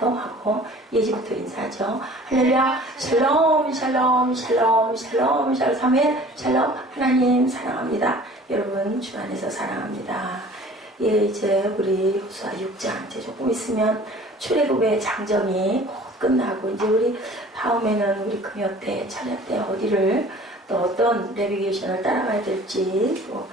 인사할까요? 하고 예지부터 인사하죠. 할렐루야, 샬롬, 샬롬, 샬롬, 샬롬, 샬롬, 3회 샬롬, 하나님 사랑합니다. 여러분 주 안에서 사랑합니다. 예, 이제 우리 호수아 6장 이제 조금 있으면 출애굽의 장정이 곧 끝나고 이제 우리 다음에는 우리 금요 때, 차례 때 어디를 또 어떤 내비게이션을 따라가야 될지 또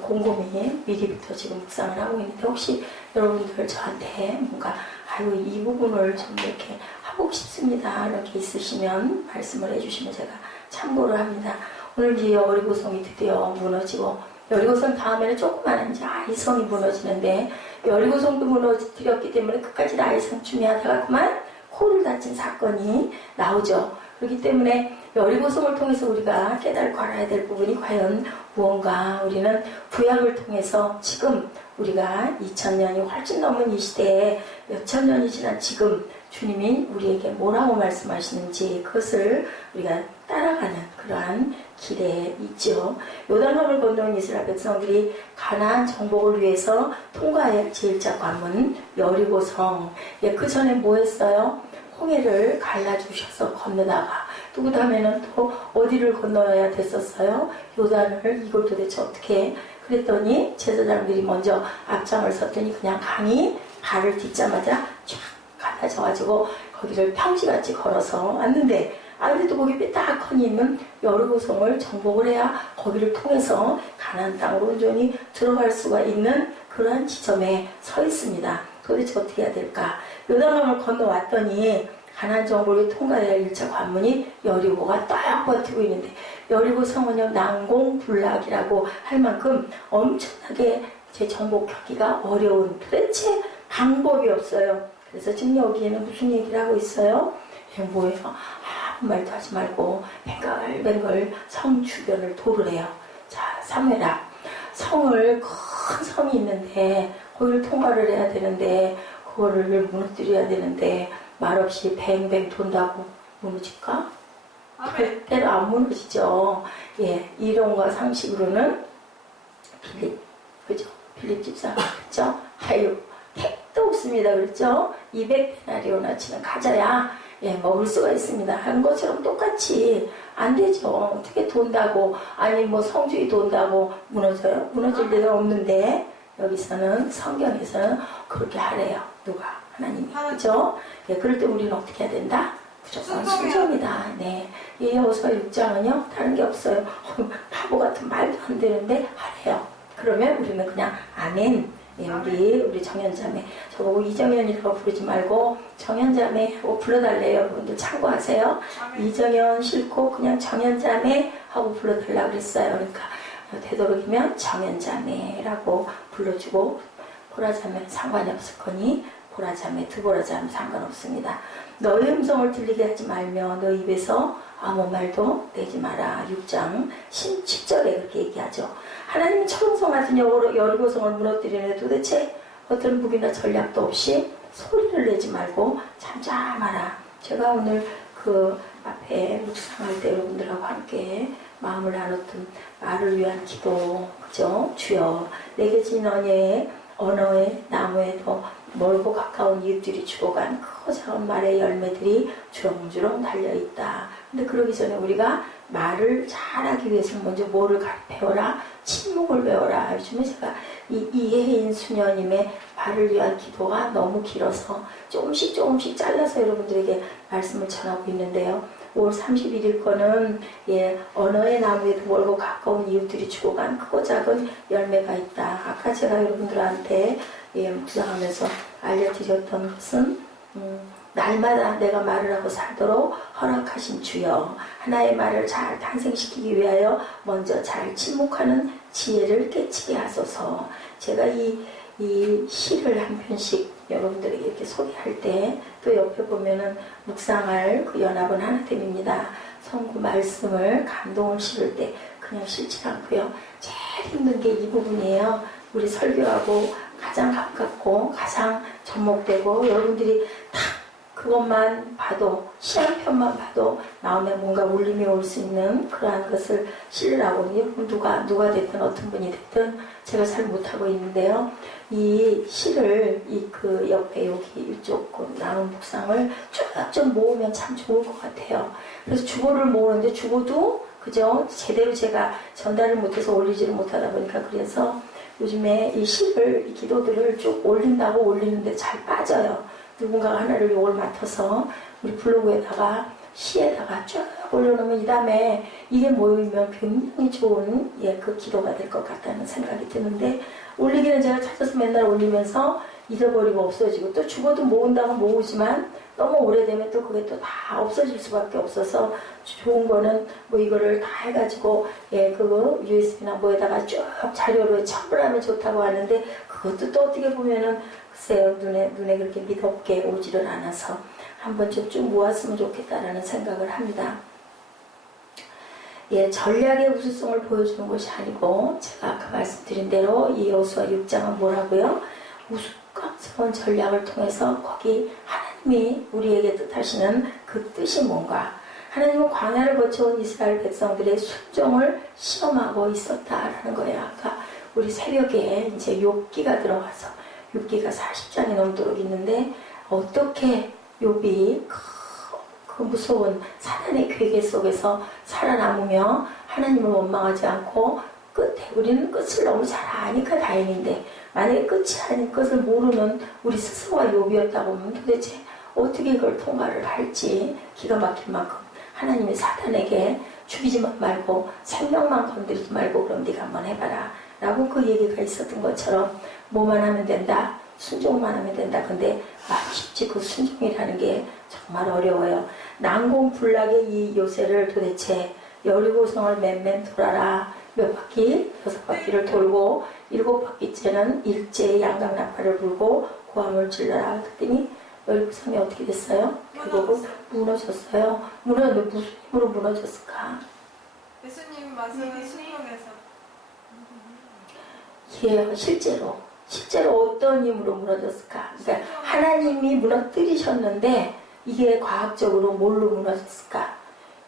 곰곰이 미리부터 지금 묵상을 하고 있는데 혹시 여러분들 저한테 뭔가 아유 이 부분을 좀 이렇게 하고 싶습니다 이렇게 있으시면 말씀을 해주시면 제가 참고를 합니다. 오늘 이제 여리고성이 드디어 무너지고 여리고성 다음에는 조그마한 이제 아이성이 무너지는데 여리고성도 무너뜨렸기 때문에 끝까지 아이성 중요하다가 그만 코를 다친 사건이 나오죠. 그렇기 때문에 여리고성을 통해서 우리가 깨달고 알아야 될 부분이 과연 무언가 우리는 구약을 통해서 지금 우리가 2000년이 훨씬 넘은 이 시대에 몇천 년이 지난 지금 주님이 우리에게 뭐라고 말씀하시는지 그것을 우리가 따라가는 그러한 길에 있죠. 요단강을 건너온 이스라엘 백성들이 가나안 정복을 위해서 통과할 제1차 관문 여리고성. 예, 그 전에 뭐 했어요? 홍해를 갈라주셔서 건너다가 또 그 다음에는 또 어디를 건너야 됐었어요? 요단을. 이걸 도대체 어떻게 그랬더니 제사장들이 먼저 앞장을 섰더니 그냥 강이 발을 딛자마자 쫙 갈라져가지고 거기를 평지같이 걸어서 왔는데 아무래도 거기 삐딱하니 있는 여리고성을 정복을 해야 거기를 통해서 가나안 땅으로 온전히 들어갈 수가 있는 그러한 지점에 서 있습니다. 도대체 어떻게 해야 될까? 요단강을 건너왔더니 가나안 정복을 통과해야 할 1차 관문이 여리고가 딱 버티고 있는데 여리고 성은요 난공불락이라고 할 만큼 엄청나게 제 정복하기가 어려운 도대체 방법이 없어요. 그래서 지금 여기에는 무슨 얘기를 하고 있어요? 뭐예요? 아무 말도 하지 말고 뱅글뱅글 성 주변을 도르래요. 자, 사무엘아, 성을 큰 성이 있는데 거기를 통과를 해야 되는데 그거를 무너뜨려야 되는데 말없이 뱅뱅 돈다고 무너질까? 절대로 안 무너지죠. 예, 이론과 상식으로는 빌립 집사, 그죠? 아유, 택도 없습니다. 그렇죠? 200데나리오나치는 가져야 예, 먹을 수가 있습니다. 한 것처럼 똑같이 안 되죠. 어떻게 돈다고, 아니 뭐 성주이 돈다고 무너져요? 무너질 리가 없는데 여기서는 성경에서는 그렇게 하래요. 누가? 하나님이. 그죠? 예, 그럴 때 우리는 어떻게 해야 된다? 무조건 순종이다. 네. 이 여호수아 6장은요, 다른 게 없어요. 바보 같은 말도 안 되는데 하래요. 그러면 우리는 그냥 아멘. 예, 우리 정연자매. 저보고 이정연이라고 부르지 말고 정연자매 하고 불러달래요. 여러분들 참고하세요. 이정연 싫고 그냥 정연자매 하고 불러달라고 그랬어요. 그러니까 되도록이면 정연자매라고 불러주고 보라자매는 상관이 없을 거니 보라자매, 두보라자매 상관없습니다. 너의 음성을 들리게 하지 말며 너 입에서 아무 말도 내지 마라. 6장 10절에 그렇게 얘기하죠. 하나님은 철옹성 같은 여리고성을 무너뜨리는데 도대체 어떤 무기나 전략도 없이 소리를 내지 말고 잠잠하라. 제가 오늘 그 앞에 묵상할 때 여러분들하고 함께 마음을 나눴던 말을 위한 기도, 그죠? 주여, 내게 진 언어에 나무에도 멀고 가까운 이웃들이 죽어간 크고 작은 말의 열매들이 주렁주렁 달려있다. 근데 그러기 전에 우리가 말을 잘하기 위해서 먼저 뭐를 배워라? 침묵을 배워라. 요즘에 제가 이 이혜인 수녀님의 말을 위한 기도가 너무 길어서 조금씩 잘라서 여러분들에게 말씀을 전하고 있는데요. 5월 31일 거는 예, 언어의 나무에도 멀고 가까운 이웃들이 죽어간 크고 작은 열매가 있다. 아까 제가 여러분들한테 예, 묵상하면서 알려드렸던 것은 날마다 내가 말을 하고 살도록 허락하신 주여, 하나의 말을 잘 탄생시키기 위하여 먼저 잘 침묵하는 지혜를 깨치게 하소서. 제가 이 시를 한 편씩 여러분들에게 이렇게 소개할 때 또 옆에 보면은 묵상할 그 연합은 하나됨입니다. 성구 말씀을 감동을 실을 때 그냥 실지 않고요. 제일 힘든 게 이 부분이에요. 우리 설교하고 가장 가깝고 가장 접목되고 여러분들이 딱 그것만 봐도 시 한 편만 봐도 마음에 뭔가 울림이 올 수 있는 그러한 것을 실으라고 누가 됐든 어떤 분이 됐든 제가 잘 못하고 있는데요. 이 시를 그 옆에 여기 이쪽 나온 묵상을 쫙 좀 모으면 참 좋을 것 같아요. 그래서 주보를 모으는데 주보도 그죠? 제대로 제가 전달을 못해서 올리지를 못하다 보니까 그래서 요즘에 이 시를, 이 기도들을 쭉 올린다고 올리는데 잘 빠져요. 누군가가 하나를 요걸 맡아서 우리 블로그에다가 시에다가 쫙 올려놓으면 이 다음에 이게 모이면 굉장히 좋은 그 기도가 될 것 같다는 생각이 드는데 올리기는 제가 찾아서 맨날 올리면서 잊어버리고 없어지고 또 주보도 모은다고 모으지만 너무 오래되면 또 그게 또 다 없어질 수밖에 없어서 좋은 거는 뭐 이거를 다 해가지고 그거 USB나 뭐에다가 쭉 자료로 첨부를 하면 좋다고 하는데 그것도 또 어떻게 보면은 글쎄요 눈에 그렇게 미덥게 오지를 않아서 한번 좀 쭉 모았으면 좋겠다라는 생각을 합니다. 전략의 우수성을 보여주는 것이 아니고 제가 아까 말씀드린 대로 이 여호수아 6장은 뭐라고요? 우스꽝스러운 전략을 통해서 거기 하나님이 우리에게 뜻하시는 그 뜻이 뭔가 하나님은 광야를 거쳐온 이스라엘 백성들의 순종을 시험하고 있었다라는 거예요. 아까 우리 새벽에 이제 욥기가 들어와서 욥기가 40장이 넘도록 있는데 어떻게 욥이 그 무서운 사단의 괴계 속에서 살아남으며 하나님을 원망하지 않고 끝에 우리는 끝을 너무 잘 아니까 다행인데 만약에 끝이 아닌 것을 모르는 우리 스스로가 욥이었다고 하면 도대체 어떻게 그걸 통과를 할지 기가 막힐 만큼 하나님이 사단에게 죽이지만 말고 생명만 건드리지 말고 그럼 네가 한번 해봐라 라고 그 얘기가 있었던 것처럼 뭐만 하면 된다 순종만 하면 된다. 근데 쉽지 그 순종이라는 게 정말 어려워요. 난공불락의 이 요새를 도대체 여리고성을 맨맨 돌아라 몇 바퀴? 6바퀴를 돌고 7바퀴째는 일제의 양강나팔을 불고 고함을 질러라. 그랬더니 여리고성이 어떻게 됐어요? 결국은 무너졌어요. 무너졌는데 무슨 힘으로 무너졌을까? 예수님 말씀을 순종해서 실제로 어떤 힘으로 무너졌을까? 그러니까 하나님이 무너뜨리셨는데 이게 과학적으로 뭘로 무너졌을까?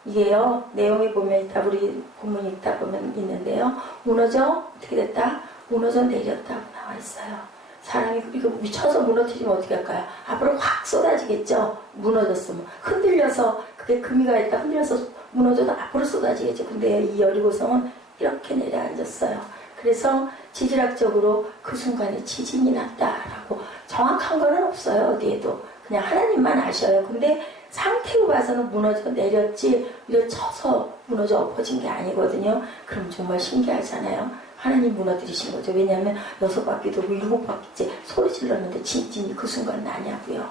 이게요 내용이 보면 있다 우리 본문이 있다 보면 있는데요 무너져 어떻게 됐다? 무너져 내렸다고 나와 있어요. 사람이 이거 미쳐서 무너뜨리면 어떻게 할까요? 앞으로 확 쏟아지겠죠. 무너졌으면 흔들려서 그게 금이가 있다 흔들려서 무너져도 앞으로 쏟아지겠죠. 근데 이 여리고성은 이렇게 내려앉았어요. 그래서 지질학적으로 그 순간에 지진이 났다라고 정확한 거는 없어요. 어디에도 그냥 하나님만 아셔요. 근데 상태로 봐서는 무너져 내렸지 이렇게 쳐서 무너져 엎어진 게 아니거든요. 그럼 정말 신기하잖아요. 하나님 무너뜨리신 거죠. 왜냐하면 6바퀴 돌고 7바퀴째 소리 질렀는데 진진이 그 순간 나냐고요.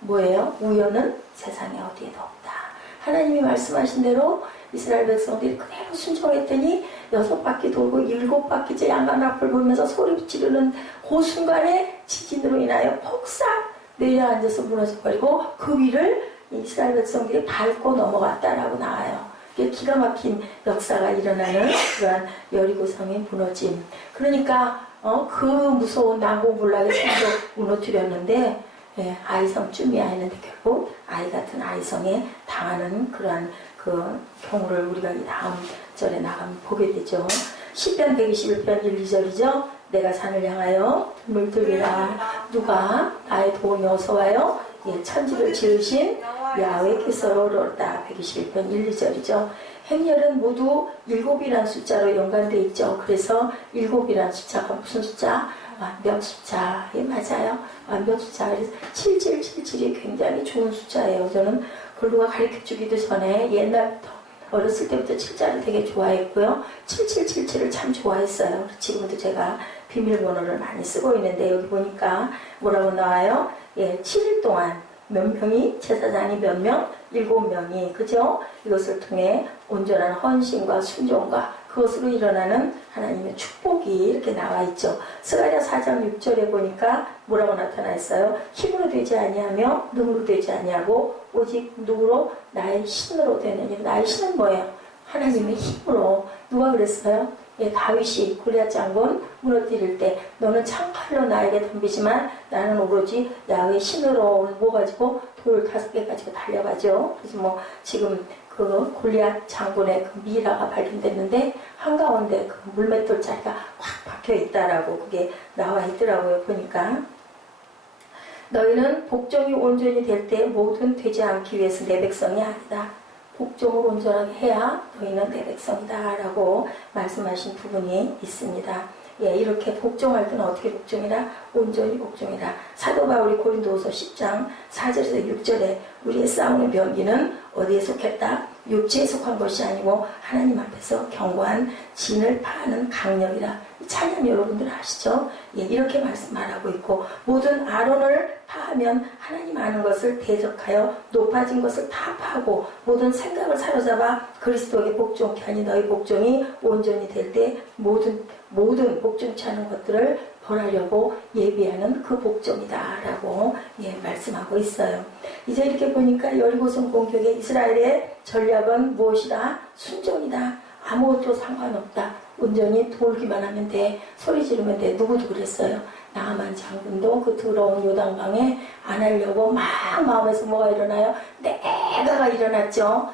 뭐예요? 우연은 세상에 어디에도 없다. 하나님이 말씀하신 대로 이스라엘 백성들이 그대로 순종했더니 6바퀴 돌고 7바퀴째 양강나팔 불면서 소리 지르는 그 순간에 지진으로 인하여 폭삭 내려앉아서 무너져버리고 그 위를 이스라엘 백성들이 밟고 넘어갔다라고 나와요. 이게 기가 막힌 역사가 일어나는 그러한 여리고성의 무너짐. 그러니까 그 무서운 난공불락의 성도 무너뜨렸는데 아이성쯤이야 했는데 결국 아이 같은 아이성에 당하는 그러한 그 경우를 우리가 이 다음 절에 나가면 보게 되죠. 시편 121편 1, 2절이죠. 내가 산을 향하여 등을 들리라. 누가 나의 도움이 어서와요? 천지를 지으신 야훼께서 오르다. 121편 1, 2절이죠. 행렬은 모두 7이라는 숫자로 연관되어 있죠. 그래서 7이라는 숫자가 무슨 숫자? 완벽 숫자. 맞아요. 완벽 숫자. 그래서 7777이 굉장히 좋은 숫자예요. 저는 글루가 가르쳐주기도 전에 옛날부터 어렸을 때부터 7자를 되게 좋아했고요. 7777을 참 좋아했어요. 지금도 제가 비밀번호를 많이 쓰고 있는데 여기 보니까 뭐라고 나와요? 7일 동안 몇 명이 제사장이 몇 명? 7명이 그죠? 이것을 통해 온전한 헌신과 순종과 그것으로 일어나는 하나님의 축복이 이렇게 나와 있죠. 스가랴 4장 6절에 보니까 뭐라고 나타나 있어요? 힘으로 되지 아니하며 능으로 되지 아니하고 오직 누구로? 나의 신으로 되느니. 나의 신은 뭐예요? 하나님의 힘으로. 누가 그랬어요? 예, 다윗이 골리앗 장군 무너뜨릴 때 너는 창칼로 나에게 덤비지만 나는 오로지 야훼 신으로 모가지고 돌 5개 가지고 달려가죠. 그래서 뭐 지금 그 골리앗 장군의 그 미라가 발견됐는데 한가운데 그 물맷돌 자리가 확 박혀 있다라고 그게 나와 있더라고요. 보니까 너희는 복종이 온전히 될 때 모든 되지 않기 위해서 내 백성이 아니다. 복종을 온전하게 해야 너희는 내 백성이다 라고 말씀하신 부분이 있습니다. 예, 이렇게 복종할 때는 어떻게 복종이라? 온전히 복종이라. 사도 바울이 고린도후서 10장 4절에서 6절에 우리의 싸우는 병기는 어디에 속했다? 육체에 속한 것이 아니고 하나님 앞에서 견고한 진을 파하는 강력이라. 찬양 여러분들 아시죠? 예, 이렇게 말하고 있고 모든 아론을 파하면 하나님 아는 것을 대적하여 높아진 것을 다 파고 모든 생각을 사로잡아 그리스도에게 복종케 하니 너희 복종이 온전히 될 때 모든 복종치 않은 것들을 벌하려고 예비하는 그 복종이다 라고 예, 말씀하고 있어요. 이제 이렇게 보니까 여리고성 공격의 이스라엘의 전략은 무엇이다? 순종이다. 아무것도 상관없다. 온전히 돌기만 하면 돼. 소리 지르면 돼. 누구도 그랬어요. 나아만 장군도 그 더러운 요단강에 안 하려고 막 마음에서 뭐가 일어나요? 내가가 일어났죠.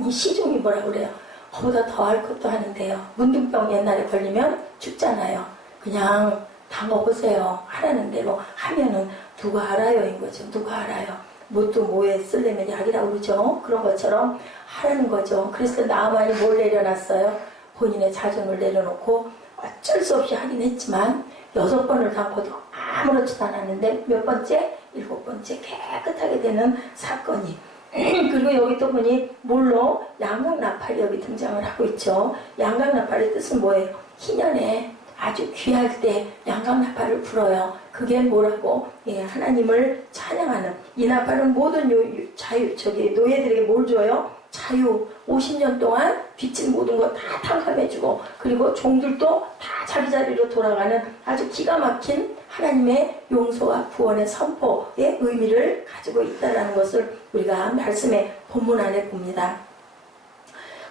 이 시종이 뭐라 그래요? 그보다 더 할 것도 하는데요. 문둥병 옛날에 걸리면 죽잖아요. 그냥 다 먹으세요. 하라는 대로 하면은 누가 알아요? 인 거죠. 누가 알아요? 뭣도 뭐에 쓰려면 약이라고 그러죠. 그런 것처럼 하라는 거죠. 그래서 나아만이 뭘 내려놨어요? 본인의 자존을 내려놓고 어쩔 수 없이 하긴 했지만 6번을 담고도 아무렇지도 않았는데 몇 번째? 7번째 깨끗하게 되는 사건이 그리고 여기 또 보니 뭘로? 양강나팔이 여기 등장을 하고 있죠. 양강나팔의 뜻은 뭐예요? 희년에 아주 귀할 때 양강나팔을 불어요. 그게 뭐라고? 예, 하나님을 찬양하는 이 나팔은 모든 노예들에게 뭘 줘요? 자유. 50년 동안 빚진 모든 거 다 탕감해주고 그리고 종들도 다 자기 자리로 돌아가는 아주 기가 막힌 하나님의 용서와 구원의 선포의 의미를 가지고 있다는 것을 우리가 말씀의 본문 안에 봅니다.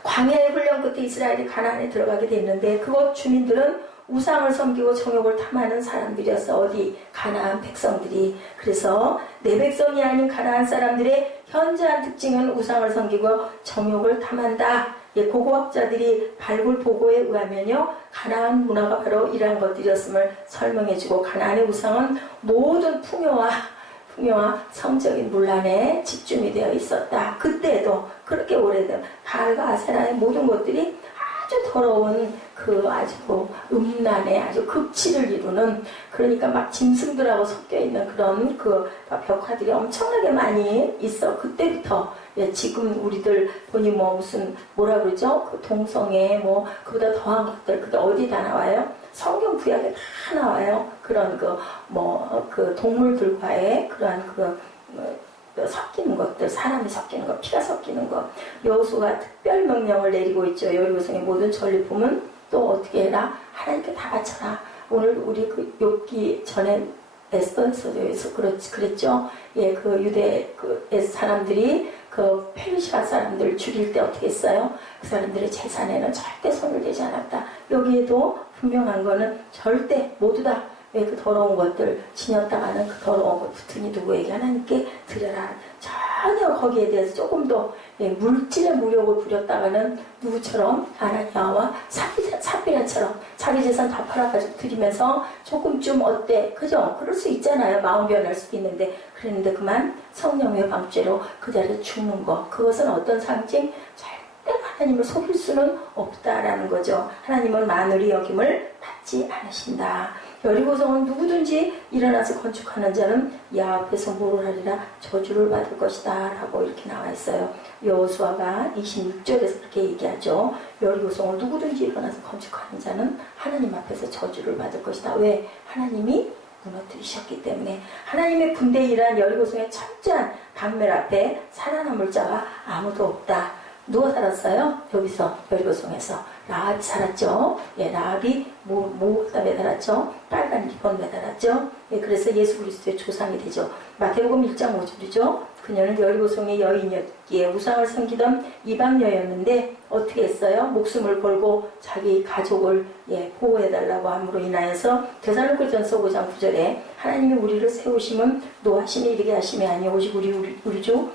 광야의 훈련 끝에 이스라엘이 가나안에 들어가게 됐는데 그곳 주민들은 우상을 섬기고 정욕을 탐하는 사람들이었어. 어디? 가나안 백성들이. 그래서 내 백성이 아닌 가나안 사람들의 현저한 특징은 우상을 섬기고 정욕을 탐한다. 예, 고고학자들이 발굴 보고에 의하면요 가나안 문화가 바로 이러한 것들이었음을 설명해주고 가나안의 우상은 모든 풍요와 성적인 문란에 집중이 되어 있었다. 그때도 그렇게 오래된 바알과 아세라의 모든 것들이 아주 더러운 그 아주 음란에 아주 극치를 이루는 그러니까 막 짐승들하고 섞여 있는 그런 그 벽화들이 엄청나게 많이 있어. 그때부터 예, 지금 우리들 보니 뭐 무슨 뭐라 그러죠? 그 동성애 뭐 그보다 더한 것들 그게 어디 다 나와요? 성경 구약에 다 나와요. 그런 그 동물들과의 그러한 섞이는 것들, 사람이 섞이는 것, 피가 섞이는 것. 여호수아가 특별 명령을 내리고 있죠. 여리고성의 모든 전리품은 또 어떻게 해라? 하나님께 다 바쳐라. 오늘 우리 그 욥기 전에 에스더에서 그랬죠. 예, 그 유대 사람들이 그 페르시아 사람들 죽일 때 어떻게 했어요? 그 사람들의 재산에는 절대 손을 대지 않았다. 여기에도 분명한 거는 절대 모두 다 그 더러운 것들 지녔다가는 그 더러운 것 붙으니 누구에게 하나님께 드려라. 전혀 거기에 대해서 조금 더 물질의 무력을 부렸다가는 누구처럼 아나니아와 삽비라처럼 자기 재산 다 팔아가지고 드리면서 조금쯤 어때? 그죠? 그럴 수 있잖아요. 마음 변할 수도 있는데 그랬는데 그만 성령의 방죄로 그 자리에 죽는 거. 그것은 어떤 상징? 절대 하나님을 속일 수는 없다라는 거죠. 하나님은 만울의 여김을 받지 않으신다. 여리고성은 누구든지 일어나서 건축하는 자는 야훼 앞에서 뭐를 하리라? 저주를 받을 것이다 라고 이렇게 나와 있어요. 여호수아가 26절에서 그렇게 얘기하죠. 여리고성을 누구든지 일어나서 건축하는 자는 하나님 앞에서 저주를 받을 것이다. 왜? 하나님이 무너뜨리셨기 때문에. 하나님의 군대에 일한 여리고성의 철저한 방멸 앞에 살아남을 자가 아무도 없다. 누가 살았어요? 여기서 여리고성에서 라합이 살았죠. 예, 라합이 뭐가 매달았죠? 빨간 리본 매달았죠. 예, 그래서 예수 그리스도의 조상이 되죠. 마태복음 1장 5절이죠. 그녀는 여리고성의 여인이었기에 우상을 섬기던 이방녀였는데 어떻게 했어요? 목숨을 걸고 자기 가족을 보호해달라고 함으로 인하여서 데살로니가전서 5장 9절에 하나님이 우리를 세우심은 노하심에 이르게 하심이 아니요 오직 우리 주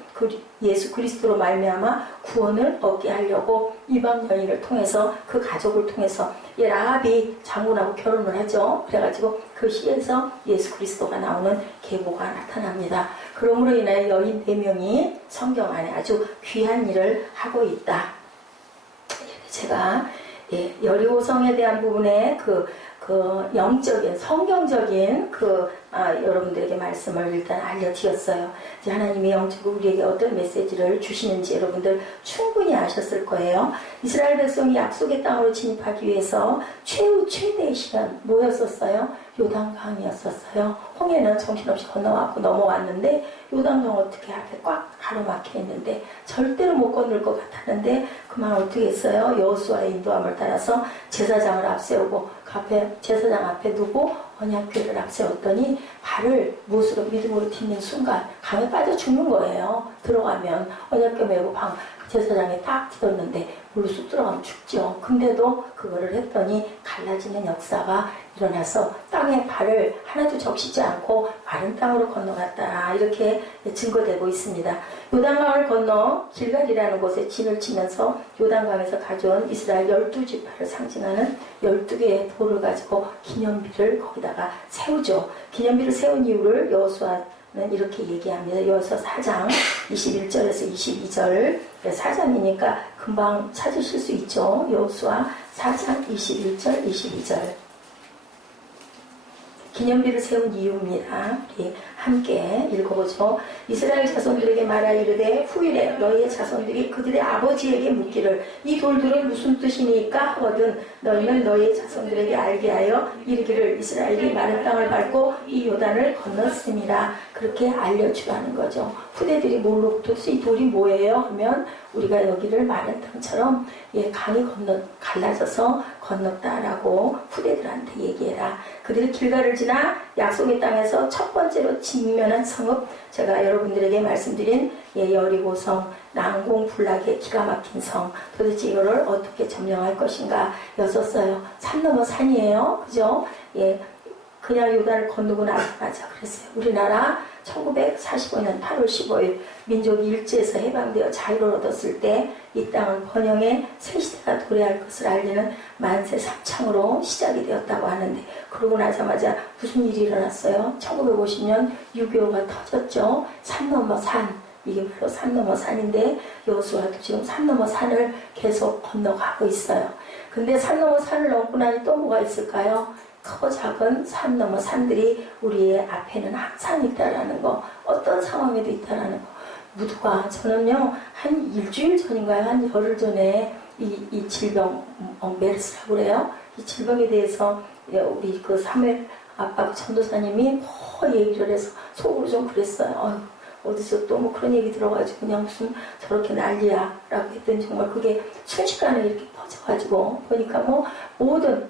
예수 그리스도로 말미암아 구원을 얻게 하려고 이방 여인을 통해서 그 가족을 통해서 라합이 장군하고 결혼을 하죠. 그래가지고 그 시에서 예수 그리스도가 나오는 계보가 나타납니다. 그러므로 인하여 여인 4명이 성경 안에 아주 귀한 일을 하고 있다. 제가 여리고성에 대한 부분에 그 영적인 성경적인 여러분들에게 말씀을 일단 알려드렸어요. 이제 하나님이 영적으로 우리에게 어떤 메시지를 주시는지 여러분들 충분히 아셨을 거예요. 이스라엘 백성이 약속의 땅으로 진입하기 위해서 최대의 시간 뭐였었어요? 요단강이었었어요. 홍해는 정신없이 건너왔고 넘어왔는데 요단강 어떻게 앞에 꽉 가로막혀 있는데 절대로 못 건널 것 같았는데 그만 어떻게 했어요? 여호수아의 인도함을 따라서 제사장을 앞세우고 제사장 앞에 두고 언약궤를 앞세웠더니 발을 무엇으로 믿음으로 딛는 순간 강에 빠져 죽는 거예요. 들어가면 언약궤 메고 제사장이 딱 딛었는데 물로 쑥 들어가면 죽죠. 근데도 그거를 했더니 갈라지는 역사가 일어나서 땅에 발을 하나도 적시지 않고 마른 땅으로 건너갔다. 이렇게 증거되고 있습니다. 요단강을 건너 길갈이라는 곳에 진을 치면서 요단강에서 가져온 이스라엘 12지파를 상징하는 12개의 돌을 가지고 기념비를 거기다가 세우죠. 기념비를 세운 이유를 여호수아는 이렇게 얘기합니다. 여호수아 4장 21절에서 22절 4장이니까 금방 찾으실 수 있죠. 여호수아 4장 21절 22절 기념비를 세운 이유입니다. 우리 함께 읽어보죠. 이스라엘 자손들에게 말하 이르되 후일에 너희의 자손들이 그들의 아버지에게 묻기를 이 돌들은 무슨 뜻이니까 하거든 너희는 너희의 자손들에게 알게 하여 이르기를 이스라엘이 마른 땅을 밟고 이 요단을 건넜습니다. 그렇게 알려주라는 거죠. 후대들이 모르고 도대체 이 돌이 뭐예요? 하면 우리가 여기를 마른 땅처럼 강이 갈라져서 건넜다라고 후대들한테 얘기해라. 그들이 길가를 지나 약속의 땅에서 첫 번째로 직면한 성읍, 제가 여러분들에게 말씀드린 여리고성, 난공불락의 기가 막힌 성, 도대체 이거를 어떻게 점령할 것인가 였었어요. 산 넘어 산이에요. 그죠? 그냥 요단을 건너고 나자마자 그랬어요. 우리나라 1945년 8월 15일 민족이 일제에서 해방되어 자유를 얻었을 때 이 땅은 번영의 새 시대가 도래할 것을 알리는 만세 삼창으로 시작이 되었다고 하는데 그러고 나자마자 무슨 일이 일어났어요? 1950년 6.25가 터졌죠. 산 넘어 산. 이게 바로 산 넘어 산인데 여호수아도 지금 산 넘어 산을 계속 건너가고 있어요. 근데 산 넘어 산을 넘고 나니 또 뭐가 있을까요? 크고 작은 산 넘어 산들이 우리의 앞에는 항상 있다라는 거, 어떤 상황에도 있다라는 거. 무두가 저는요 한 일주일 전인가요? 한 열흘 전에 이 질병 메르스라고 그래요. 이 질병에 대해서 우리 그 사무엘 아빠 전도사님이 얘기를 해서 속으로 좀 그랬어요. 어디서 또 뭐 그런 얘기 들어가지고 그냥 무슨 저렇게 난리야 라고 했더니 정말 그게 순식간에 이렇게 퍼져가지고 보니까 뭐 모든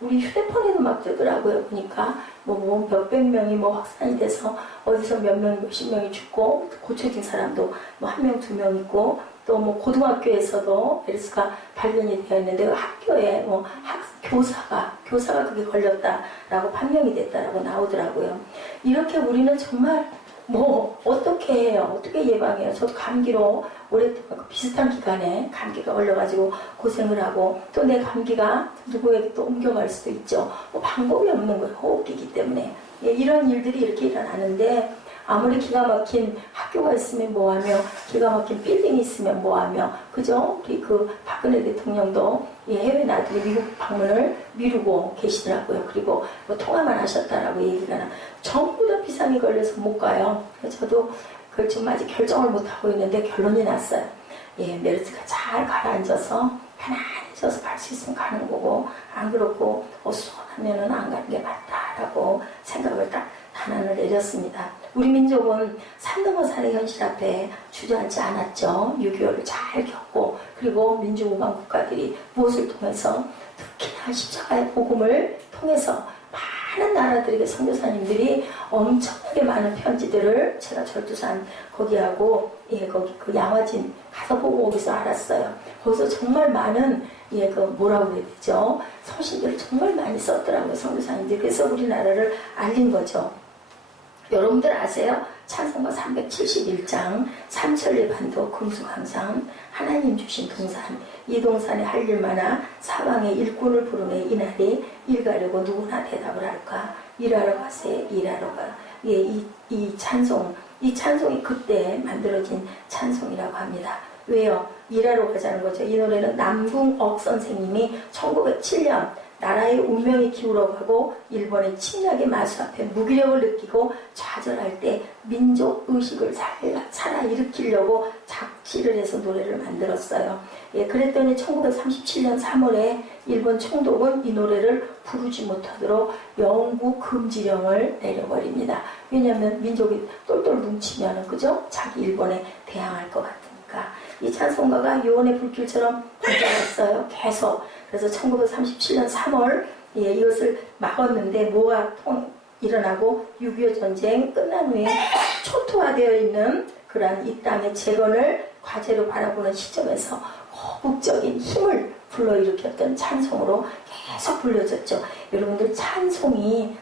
우리 휴대폰에도 막 뜨더라고요. 보니까 뭐 몇백 명이 확산이 돼서 어디서 몇 명, 몇십 명이 죽고 고쳐진 사람도 뭐 한 명, 두 명 있고 또 뭐 고등학교에서도 메르스가 발견이 되어 있는데 학교에 교사가 그게 걸렸다라고 판명이 됐다라고 나오더라고요. 이렇게 우리는 정말 어떻게 해요? 어떻게 예방해요? 저도 감기로 오랫동안 비슷한 기간에 감기가 걸려가지고 고생을 하고 또 내 감기가 누구에게 또 옮겨갈 수도 있죠. 방법이 없는 거예요. 호흡기이기 때문에. 이런 일들이 이렇게 일어나는데 아무리 기가 막힌 학교가 있으면 뭐하며 기가 막힌 빌딩이 있으면 뭐하며 그죠? 우리 박근혜 대통령도 해외 나들이 미국 방문을 미루고 계시더라고요. 그리고 통화만 하셨다라고 얘기를 하나 전부 다 비상이 걸려서 못 가요. 저도 그걸 지금 아직 결정을 못하고 있는데 결론이 났어요. 메르스가 잘 가라앉아서 편안해져서 갈 수 있으면 가는 거고 안 그렇고 어수선하면은 안 가는 게 맞다라고 생각을 딱 단안을 내렸습니다. 우리 민족은 산 넘어 산의 현실 앞에 주저앉지 않았죠. 6.25를 잘 겪고 그리고 민주우방 국가들이 무엇을 통해서 특히나 십자가의 복음을 통해서 많은 나라들에게 선교사님들이 엄청나게 많은 편지들을 제가 절두산 거기하고 거기 그 양화진 가서 보고 거기서 알았어요. 거기서 정말 많은 그 뭐라고 그래야 되죠? 서신들을 정말 많이 썼더라고요, 선교사님들이. 그래서 우리나라를 알린 거죠. 여러분들 아세요? 찬송가 371장 삼천리 반도 금수강산 하나님 주신 동산 이 동산에 할 일 많아 사방에 일꾼을 부르네 이날에 일 가려고 누구나 대답을 할까 일하러 가세 일하러 가. 이 찬송이 그때 만들어진 찬송이라고 합니다. 왜요? 일하러 가자는 거죠. 이 노래는 남궁옥 선생님이 1907년 나라의 운명이 기울어가고 일본의 침략의 마수 앞에 무기력을 느끼고 좌절할 때 민족의식을 살아일으키려고 작시를 해서 노래를 만들었어요. 그랬더니 1937년 3월에 일본 총독은 이 노래를 부르지 못하도록 영구 금지령을 내려버립니다. 왜냐하면 민족이 똘똘 뭉치면 그죠? 자기 일본에 대항할 것 같으니까. 이 찬송가가 유언의 불길처럼 번져갔어요. 계속. 그래서 1937년 3월 이것을 막았는데 뭐가 일어나고 6.25 전쟁 끝난 후에 초토화되어 있는 그러한 이 땅의 재건을 과제로 바라보는 시점에서 거국적인 힘을 불러일으켰던 찬송으로 계속 불려졌죠. 여러분들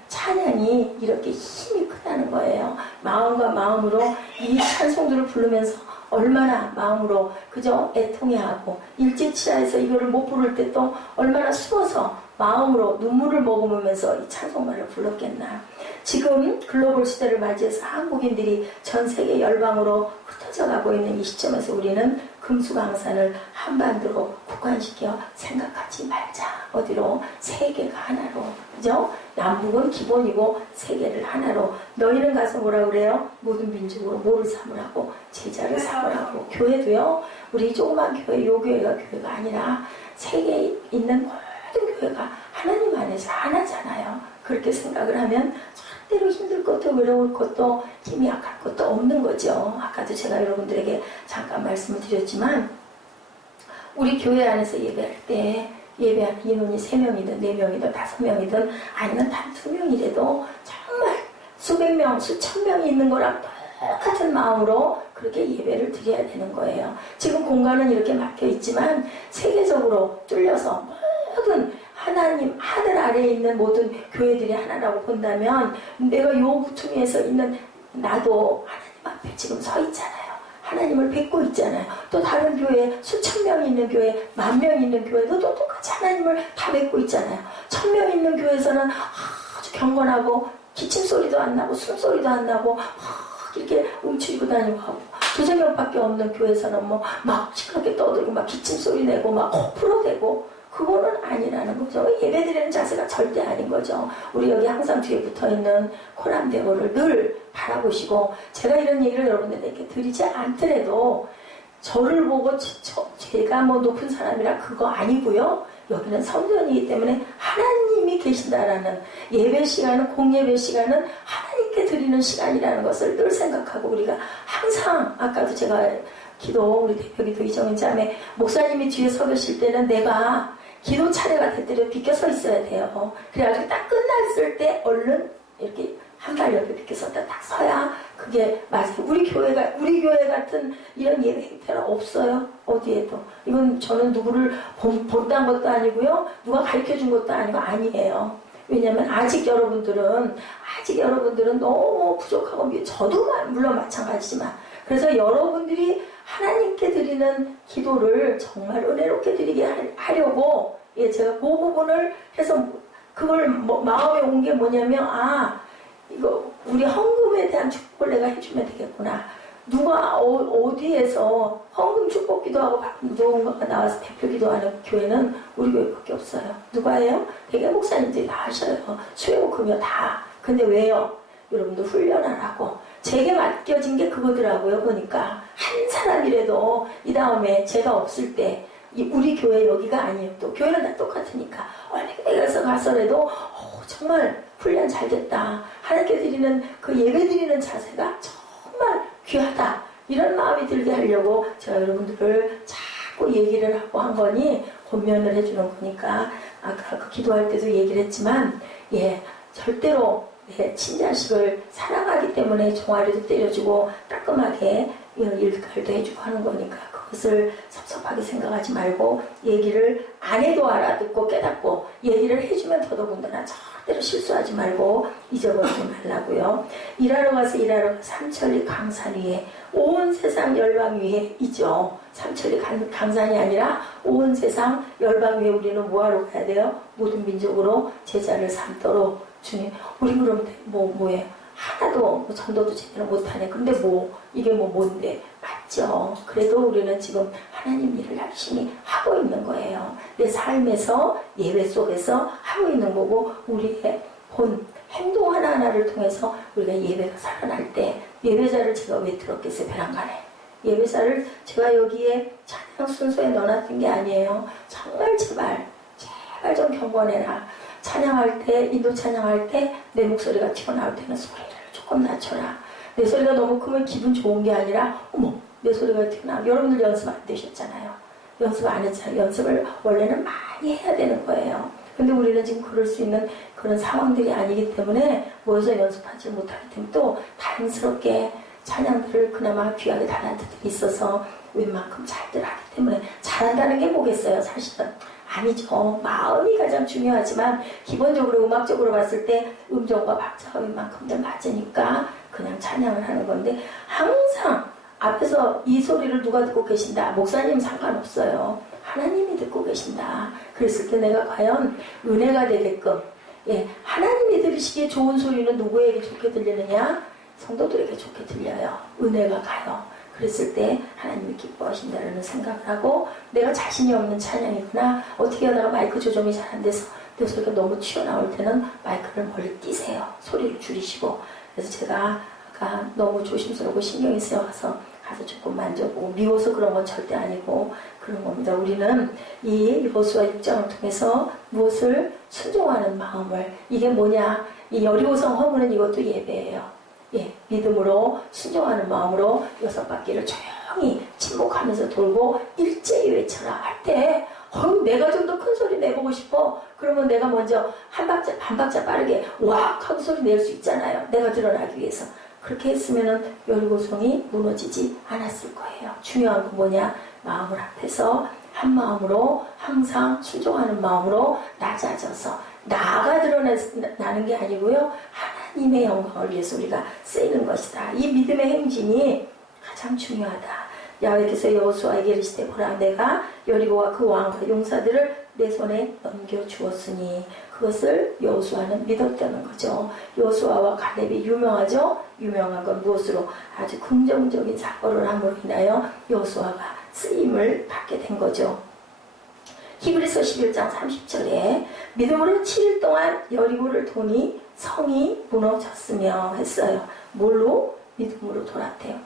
찬양이 이렇게 힘이 크다는 거예요. 마음과 마음으로 이 찬송들을 부르면서 얼마나 마음으로 그저 애통해하고 일제치하에서 이거를 못 부를 때 또 얼마나 숨어서 마음으로 눈물을 머금으면서 이 찬송가를 불렀겠나. 지금 글로벌 시대를 맞이해서 한국인들이 전 세계 열방으로 흩어져 가고 있는 이 시점에서 우리는 금수강산을 한반도로 국한시켜 생각하지 말자. 어디로? 세계가 하나로. 그죠? 남북은 기본이고 세계를 하나로. 너희는 가서 뭐라 그래요? 모든 민족으로 뭐를 삼으라고? 제자를 삼으라고. 교회도요. 우리 조그만 교회, 요 교회가 교회가 아니라 세계에 있는 모든 교회가 하나님 안에서 하나잖아요. 그렇게 생각을 하면 절대로 힘들 것도 외로울 것도 힘이 약할 것도 없는 거죠. 아까도 제가 여러분들에게 잠깐 말씀을 드렸지만 우리 교회 안에서 예배할 때 예배하는 인원이 3명이든 4명이든 5명이든 아니면 단 2명이라도 정말 수백 명, 수천 명이 있는 거랑 똑같은 마음으로 그렇게 예배를 드려야 되는 거예요. 지금 공간은 이렇게 막혀 있지만 세계적으로 뚫려서 모든 하나님 하늘 아래에 있는 모든 교회들이 하나라고 본다면 내가 요 구퉁이에서 있는 나도 하나님 앞에 지금 서 있잖아요. 하나님을 뵙고 있잖아요. 또 다른 교회 수천 명이 있는 교회, 10,000명 있는 교회도 또 똑같이 하나님을 다 뵙고 있잖아요. 1,000명 있는 교회에서는 아주 경건하고 기침 소리도 안 나고 숨소리도 안 나고 이렇게 움츠리고 다니고 하고 2-3명밖에 없는 교회에서는 뭐 막 시끄럽게 떠들고 막 기침 소리 내고 막 코 풀어대고 그거는 아니라는 거죠. 예배드리는 자세가 절대 아닌 거죠. 우리 여기 항상 뒤에 붙어있는 코람대오를 늘 바라보시고 제가 이런 얘기를 여러분들에게 드리지 않더라도 저를 보고 제가 뭐 높은 사람이라 그거 아니고요. 여기는 성전이기 때문에 하나님이 계신다라는 예배 시간은 공예배 시간은 하나님께 드리는 시간이라는 것을 늘 생각하고 우리가 항상 아까도 제가 우리 대표기도 이정인 자매 목사님이 뒤에 서 계실 때는 내가 기도 차례가 되도록 비켜 서 있어야 돼요. 그래가지고 딱 끝났을 때 얼른 이렇게 한 발 옆에 비켜 섰다 딱 서야 그게 맞아요. 우리 교회 같은 이런 예배 행태는 없어요. 어디에도. 이건 저는 누구를 본딴 것도 아니고요. 누가 가르쳐 준 것도 아니에요. 왜냐면 아직 여러분들은 너무 부족하고 저도 물론 마찬가지지만 그래서 여러분들이 하나님께 드리는 기도를 정말 은혜롭게 드리게 하려고 제가 그 부분을 해서 그걸 마음에 온 게 뭐냐면 이거 우리 헌금에 대한 축복을 내가 해주면 되겠구나. 누가 어디에서 헌금 축복 기도하고 누군가가 나와서 대표 기도하는 교회는 우리 교회밖에 없어요. 누가 해요? 대개 목사님들이 다 하셔요. 수요 금요 다. 근데 왜요? 여러분들 훈련하라고. 제게 맡겨진 게 그거더라고요. 보니까 한 사람이라도 이 다음에 제가 없을 때 우리 교회 여기가 아니에요. 또 교회는 다 똑같으니까 어디 가서라도 정말 훈련 잘 됐다. 하나님께 드리는 그 예배 드리는 자세가 정말 귀하다. 이런 마음이 들게 하려고 제가 여러분들을 자꾸 얘기를 하고 한 거니 권면을 해주는 거니까 아까 그 기도할 때도 얘기를 했지만 절대로 내 친자식을 사랑하기 때문에 종아리도 때려주고 따끔하게 일갈도 해주고 하는 거니까 그것을 섭섭하게 생각하지 말고 얘기를 안 해도 알아듣고 깨닫고 얘기를 해주면 더더군다나 절대로 실수하지 말고 잊어버리지 말라고요. 일하러 가서 삼천리 강산 위에 온 세상 열방 위에 있죠. 삼천리 강산이 아니라 온 세상 열방 위에 우리는 뭐하러 가야 돼요? 모든 민족으로 제자를 삼도록 주님. 우리 그럼 뭐예요? 하나도 전도도 제대로 못하네. 근데 이게 뭔데? 맞죠. 그래도 우리는 지금 하나님 일을 열심히 하고 있는 거예요. 내 삶에서 예배 속에서 하고 있는 거고 우리의 본 행동 하나하나를 통해서 우리가 예배가 살아날 때 예배자를 제가 왜 들었겠어요? 베란간에. 예배자를 제가 여기에 찬양 순서에 넣어놨던 게 아니에요. 정말 제발 좀 경건해라. 찬양할 때, 인도 찬양할 때 내 목소리가 튀어나올 때는 소리를 조금 낮춰라. 내 소리가 너무 크면 기분 좋은 게 아니라 내 소리가 튀어나와. 여러분들 연습 안 되셨잖아요. 연습 안 했잖아요. 연습을 원래는 많이 해야 되는 거예요. 근데 우리는 지금 그럴 수 있는 그런 상황들이 아니기 때문에 모여서 연습하지 못하기 때문에 또 다행스럽게 찬양들을 그나마 귀하게 달란트들이 있어서 웬만큼 잘들 하기 때문에 잘한다는 게 뭐겠어요. 사실은 아니죠. 마음이 가장 중요하지만 기본적으로 음악적으로 봤을 때 음정과 박자가 웬만큼들 맞으니까 그냥 찬양을 하는 건데 항상 앞에서 이 소리를 누가 듣고 계신다. 목사님 상관없어요. 하나님이 듣고 계신다. 그랬을 때 내가 과연 은혜가 되게끔 하나님이 들으시기에 좋은 소리는 누구에게 좋게 들리느냐? 성도들에게 좋게 들려요. 은혜가 가요. 그랬을 때 하나님이 기뻐하신다는 생각을 하고 내가 자신이 없는 찬양이구나. 어떻게 하다가 마이크 조정이 잘 안 돼서 내 소리가 너무 튀어나올 때는 마이크를 멀리 띄세요. 소리를 줄이시고. 그래서 제가 아까 너무 조심스럽고 신경이 쓰여서 가서 조금 만져보고 미워서 그런 건 절대 아니고 그런 겁니다. 우리는 이 여호수아 6장을 통해서 무엇을 순종하는 마음을 이게 뭐냐? 이 여리고성 허물은 이것도 예배예요. 믿음으로 순종하는 마음으로 6바퀴를 조용히 침묵하면서 돌고 일제히 외쳐라 할 때 내가 좀 더 큰 소리 내보고 싶어. 그러면 내가 먼저 반 박자 빠르게 왁 하고 소리 낼 수 있잖아요. 내가 드러나기 위해서. 그렇게 했으면은 여리고성이 무너지지 않았을 거예요. 중요한 건 뭐냐? 마음을 합해서 한 마음으로 항상 순종하는 마음으로 낮아져서 나가 드러나는 게 아니고요. 하나님의 영광을 위해서 우리가 쓰이는 것이다. 이 믿음의 행진이 가장 중요하다. 야훼께서 여호수아에게 이르시되 보라 내가 여리고와 그 왕과 용사들을 내 손에 넘겨주었으니 그것을 여호수아는 믿었다는 거죠. 여호수아와 갈렙이 유명하죠. 유명한 건 무엇으로? 아주 긍정적인 사고를 함으로 인하여 여호수아가 쓰임을 받게 된 거죠. 히브리서 11장 30절에 믿음으로 7일 동안 여리고를 도니 성이 무너졌으며 했어요. 뭘로? 믿음으로 돌았대요.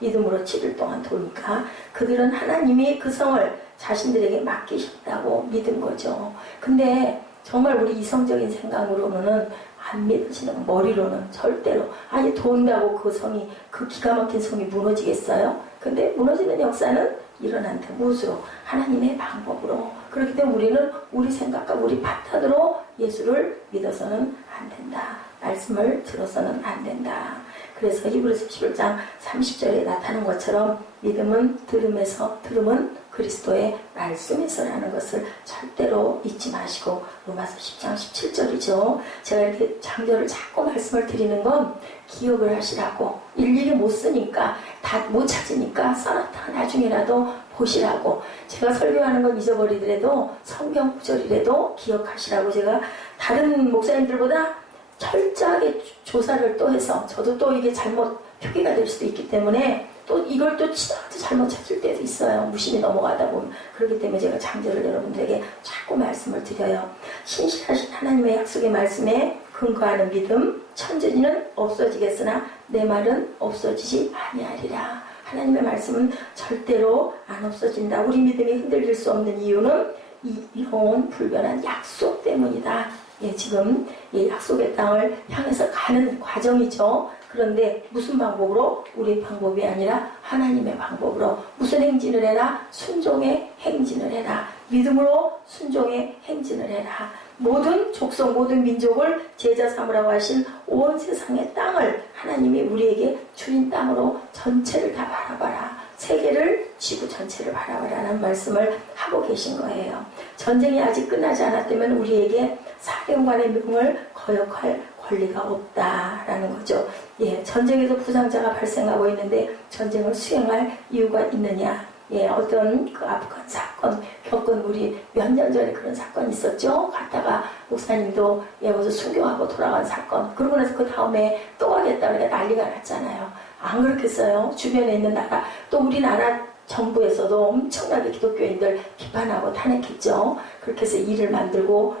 믿음으로 7일 동안 도니까 그들은 하나님이 그 성을 자신들에게 맡기셨다고 믿은 거죠. 근데 정말 우리 이성적인 생각으로는 안 믿어지는 머리로는 절대로 아니 돈다고 그 성이 그 기가 막힌 성이 무너지겠어요? 근데 무너지는 역사는 일어난다. 무엇으로? 하나님의 방법으로. 그렇기 때문에 우리는 우리 생각과 우리 판단으로 예수를 믿어서는 안 된다. 말씀을 들어서는 안 된다. 그래서 히브리서 11장 30절에 나타난 것처럼 믿음은 들음은 그리스도의 말씀에서라는 것을 절대로 잊지 마시고 로마서 10장 17절이죠. 제가 이렇게 장절을 자꾸 말씀을 드리는 건 기억을 하시라고 일일이 못 쓰니까 다 못 찾으니까 써놨다가 나중에라도 보시라고 제가 설교하는 건 잊어버리더라도 성경 구절이라도 기억하시라고 제가 다른 목사님들보다 철저하게 조사를 또 해서 저도 또 이게 잘못 표기가 될 수도 있기 때문에 또 이걸 또 치다도 잘못 찾을 때도 있어요. 무심히 넘어가다 보면. 그렇기 때문에 제가 장절을 여러분들에게 자꾸 말씀을 드려요. 신실하신 하나님의 약속의 말씀에 근거하는 믿음, 천진이는 없어지겠으나 내 말은 없어지지 아니하리라. 하나님의 말씀은 절대로 안 없어진다. 우리 믿음이 흔들릴 수 없는 이유는 이 영원 불변한 약속 때문이다. 지금 이 약속의 땅을 향해서 가는 과정이죠. 그런데 무슨 방법으로? 우리의 방법이 아니라 하나님의 방법으로. 무슨 행진을 해라? 순종의 행진을 해라. 믿음으로 순종의 행진을 해라. 모든 족속 모든 민족을 제자 삼으라고 하신 온 세상의 땅을 하나님이 우리에게 주인 땅으로 전체를 다 바라봐라. 세계를 지구 전체를 바라봐라는 말씀을 하고 계신 거예요. 전쟁이 아직 끝나지 않았다면 우리에게 사령관의 명을 거역할 권리가 없다라는 거죠. 예, 전쟁에서 부상자가 발생하고 있는데 전쟁을 수행할 이유가 있느냐? 예, 어떤 그 아프간 사건 겪은 우리 몇 년 전에 그런 사건이 있었죠. 갔다가 목사님도 예, 거기서 순교하고 돌아간 사건. 그러고 나서 그 다음에 또 가겠다 그러니까 난리가 났잖아요. 안 그렇겠어요? 주변에 있는 나라, 또 우리나라 정부에서도 엄청나게 기독교인들 비판하고 탄핵했죠. 그렇게 해서 일을 만들고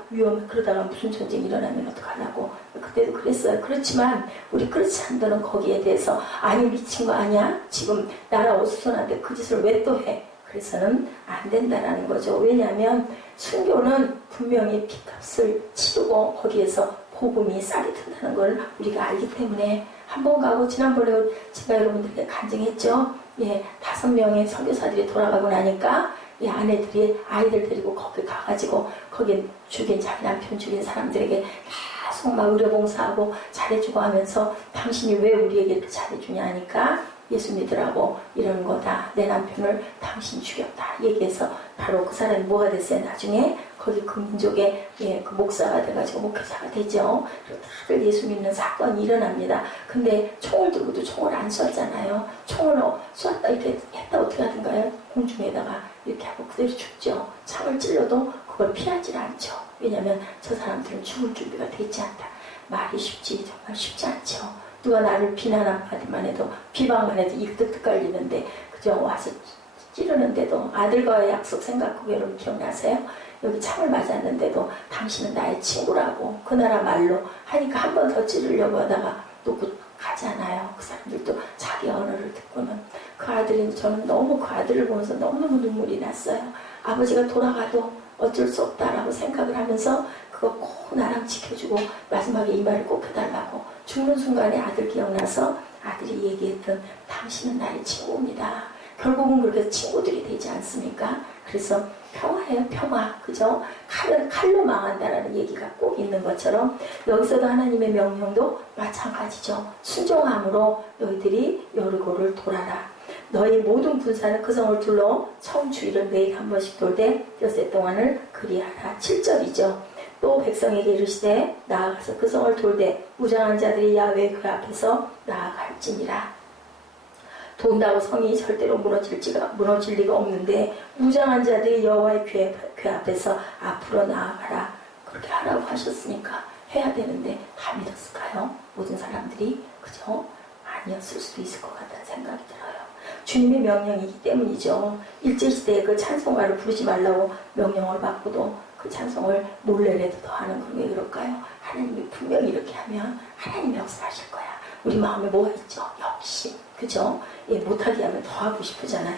그러다가 무슨 전쟁이 일어나면 어떡하려고. 그때도 그랬어요. 그렇지만 우리 그렇지 않다는 거기에 대해서 아니 미친 거 아니야? 지금 나라 어수선한데 그 짓을 왜 또 해? 그래서는 안 된다라는 거죠. 왜냐하면 순교는 분명히 핏값을 치르고 거기에서 복음이 싹이 튼다는 걸 우리가 알기 때문에 한 번 가고 지난번에 제가 여러분들에게 간증했죠. 예, 5명의 선교사들이 돌아가고 나니까 이 아내들이 아이들 데리고 거기 가가지고 거기 죽인 자기 남편 죽인 사람들에게 계속 막 의료봉사하고 잘해주고 하면서 당신이 왜 우리에게 이렇게 잘해주냐 하니까 예수 믿으라고 이러는 거다. 내 남편을 당신이 죽였다. 얘기해서 바로 그 사람이 뭐가 됐어요? 나중에 거기 그 민족의 예, 그 목사가 돼가지고 목회자가 되죠. 다들 예수 믿는 사건이 일어납니다. 근데 총을 들고도 총을 안 쐈잖아요. 총을 쐈다 이렇게 했다 어떻게 하던가요? 공중에다가 이렇게 하고 그대로 죽죠. 창을 찔러도 그걸 피하지 않죠. 왜냐하면 저 사람들은 죽을 준비가 되지 않다. 말이 쉽지 정말 쉽지 않죠. 누가 나를 비난하기만 해도 비방만 해도 이득 깔리는데 그저 와서 찌르는데도 아들과의 약속 생각하고 여러분 기억나세요? 여기 창을 맞았는데도 당신은 나의 친구라고 그 나라 말로 하니까 한 번 더 찌르려고 하다가 또 가잖아요. 그 사람들도 자기 언어를 듣고는 그 아들이 저는 너무 그 아들을 보면서 너무너무 눈물이 났어요. 아버지가 돌아가도 어쩔 수 없다라고 생각을 하면서 그거 꼭 나랑 지켜주고 마지막에 이 말을 꼭 해달라고 죽는 순간에 아들 기억나서 아들이 얘기했던 당신은 나의 친구입니다. 결국은 그렇게 친구들이 되지 않습니까? 그래서 평화예요, 평화. 그죠? 칼로 망한다라는 얘기가 꼭 있는 것처럼 여기서도 하나님의 명령도 마찬가지죠. 순종함으로 너희들이 여리고를 돌아라. 너희 모든 군사는 그 성을 둘러 성 주위를 매일 한 번씩 돌되 엿새 동안을 그리하라. 7절이죠. 또 백성에게 이르시되 나아가서 그 성을 돌되 무장한 자들이 야외 그 앞에서 나아갈지니라. 돈다고 성이 절대로 무너질 리가 없는데 무장한 자들이 여호와의 궤 앞에서 앞으로 나아가라. 그렇게 하라고 하셨으니까 해야 되는데 다 믿었을까요? 모든 사람들이 그죠? 아니었을 수도 있을 것 같다는 생각이 들어요. 주님의 명령이기 때문이죠. 일제시대에 그 찬송가를 부르지 말라고 명령을 받고도 그 찬송을 몰래라도 더 하는 건 왜 그럴까요? 하나님이 분명히 이렇게 하면 하나님이 역사하실 거야. 우리 마음에 뭐가 있죠? 욕심. 그죠? 예, 못하게 하면 더 하고 싶으잖아요.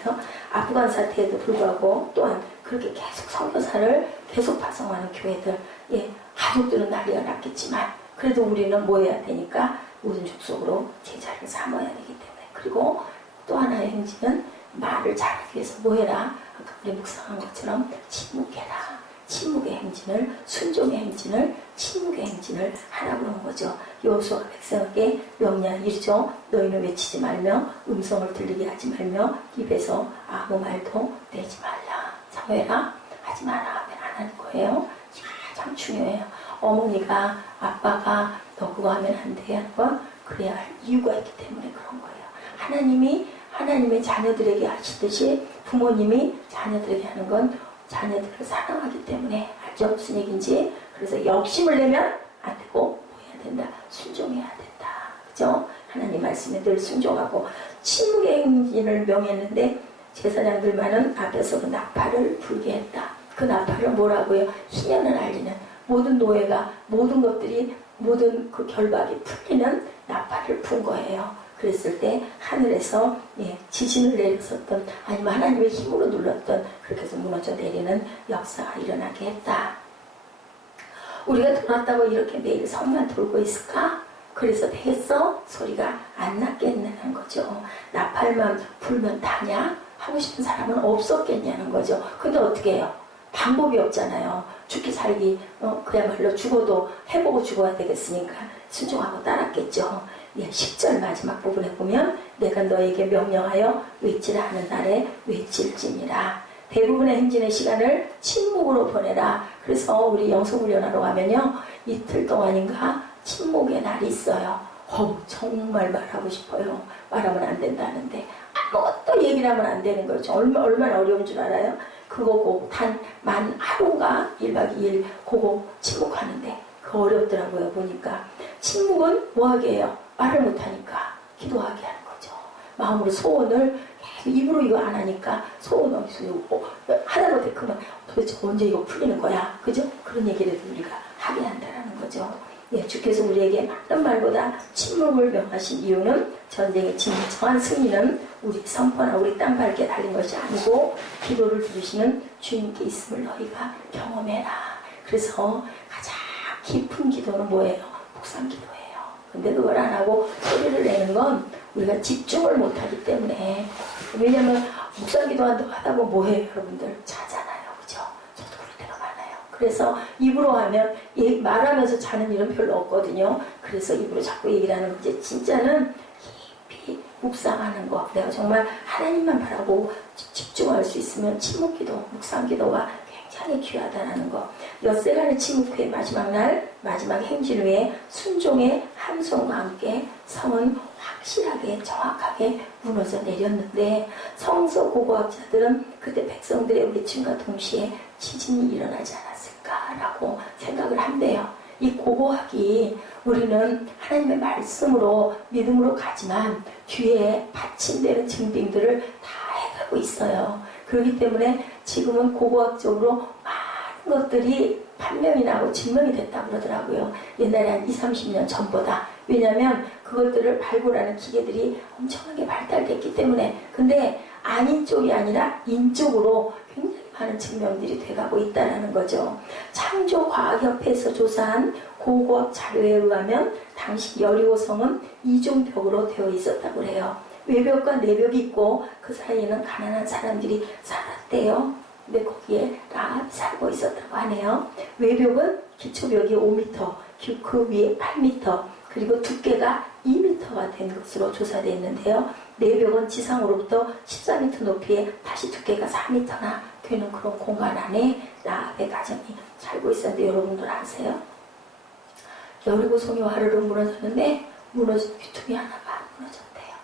아프간 사태에도 불구하고 또한 그렇게 계속 선교사를 계속 파송하는 교회들, 예, 가족들은 난리가 났겠지만 그래도 우리는 뭐 해야 되니까 모든 족속으로 제자를 삼아야 되기 때문에. 그리고 또 하나의 행진은 말을 잘하기 위해서 뭐 해라? 아까 우리 묵상한 것처럼 침묵해라. 침묵의 행진을, 순종의 행진을, 침묵의 행진을 하라고 하는 거죠. 여호수아가 백성에게 명령을 이르죠. 너희는 외치지 말며 음성을 들리게 하지 말며 입에서 아무 말도 내지 말라. 사회라 하지 마라 하면 안 하는 거예요. 참 중요해요. 어머니가 아빠가 너 그거 하면 안 돼 하는 건 그래야 할 이유가 있기 때문에 그런 거예요. 하나님이 하나님의 자녀들에게 하시듯이 부모님이 자녀들에게 하는 건 자녀들을 사랑하기 때문에 알죠? 무슨 얘기인지. 그래서 욕심을 내면 안 되고 뭐 해야 된다? 순종해야 된다. 그죠? 하나님 말씀에 늘 순종하고 침묵의 행진을 명했는데 제사장들만은 앞에서 그 나팔을 불게 했다. 그 나팔을 뭐라고요? 희년을 알리는 모든 노예가 모든 것들이 모든 그 결박이 풀리는 나팔을 푼 거예요. 그랬을 때 하늘에서 예, 지진을 내렸었던 아니면 하나님의 힘으로 눌렀던 그렇게 해서 무너져 내리는 역사가 일어나게 했다. 우리가 돌았다고 이렇게 매일 성만 돌고 있을까? 그래서 되겠어? 소리가 안 났겠냐는 거죠. 나팔만 불면 다냐? 하고 싶은 사람은 없었겠냐는 거죠. 근데 어떻게 해요? 방법이 없잖아요. 죽기 살기 그야말로 죽어도 해보고 죽어야 되겠으니까 순종하고 따랐겠죠. 예, 10절 마지막 부분에 보면 내가 너에게 명령하여 외치라 하는 날에 외칠지니라. 대부분의 행진의 시간을 침묵으로 보내라. 그래서 우리 영성훈련하러 가면요, 이틀 동안인가 침묵의 날이 있어요. 정말 말하고 싶어요. 말하면 안 된다는데 아무것도 얘기를 하면 안 되는 거죠. 얼마나 어려운 줄 알아요? 그거고 만 하루가 1박 2일 그거 침묵하는데 그거 어렵더라고요. 보니까 침묵은 뭐하게 해요? 말을 못하니까 기도하게 하는 거죠. 마음으로 소원을 입으로 이거 안 하니까 소원 어디서 하다못해 그만 도대체 언제 이거 풀리는 거야, 그죠? 그런 얘기를 우리가 하게 한다라는 거죠. 예, 주께서 우리에게 많은 말보다 침묵을 명하신 이유는 전쟁의 진정한 승리는 우리 선포나 우리 땅 밟게 달린 것이 아니고 기도를 들으시는 주님께 있음을 너희가 경험해라. 그래서 가장 깊은 기도는 뭐예요? 묵상 기도예요. 근데 그걸 안 하고 소리를 내는 건 우리가 집중을 못하기 때문에. 왜냐면 묵상 기도 하다 보면 뭐해요, 여러분들? 자잖아요, 그죠? 저도 그럴 때가 많아요. 그래서 입으로 하면 말하면서 자는 일은 별로 없거든요. 그래서 입으로 자꾸 얘기를 하는 거지. 진짜는 깊이 묵상하는 거, 내가 정말 하나님만 바라고 집중할 수 있으면 침묵기도, 묵상기도가 굉장히 귀하다라는 거. 엿새간의 침묵 후에 마지막 날, 마지막 행진 후에 순종의 함성과 함께 성은 확실하게 정확하게 무너져 내렸는데, 성서 고고학자들은 그때 백성들의 외침과 동시에 지진이 일어나지 않았을까라고 생각을 한대요. 이 고고학이 우리는 하나님의 말씀으로 믿음으로 가지만 뒤에 받침되는 증빙들을 다 해가고 있어요. 그렇기 때문에 지금은 고고학적으로 많은 것들이 판명이 나고 증명이 됐다고 그러더라고요. 옛날에 한 20, 30년 전보다. 왜냐하면 그것들을 발굴하는 기계들이 엄청나게 발달됐기 때문에. 근데 아닌 쪽이 아니라 인쪽으로 굉장히 많은 증명들이 돼가고 있다는 거죠. 창조과학협회에서 조사한 고고학 자료에 의하면 당시 여리고성은 이중벽으로 되어 있었다고 해요. 외벽과 내벽이 있고 그 사이에는 가난한 사람들이 살았대요. 근데 거기에 라합이 살고 있었다고 하네요. 외벽은 기초벽이 5m, 그 위에 8m, 그리고 두께가 2m가 된 것으로 조사되었는데요. 내벽은 지상으로부터 14m 높이에 다시 두께가 4m나 되는 그런 공간 안에 라합의 가정이 살고 있었는데, 여러분들 아세요? 여리고성이 와르르 무너졌는데 무너진 귀퉁이 하나가 안 무너졌대요.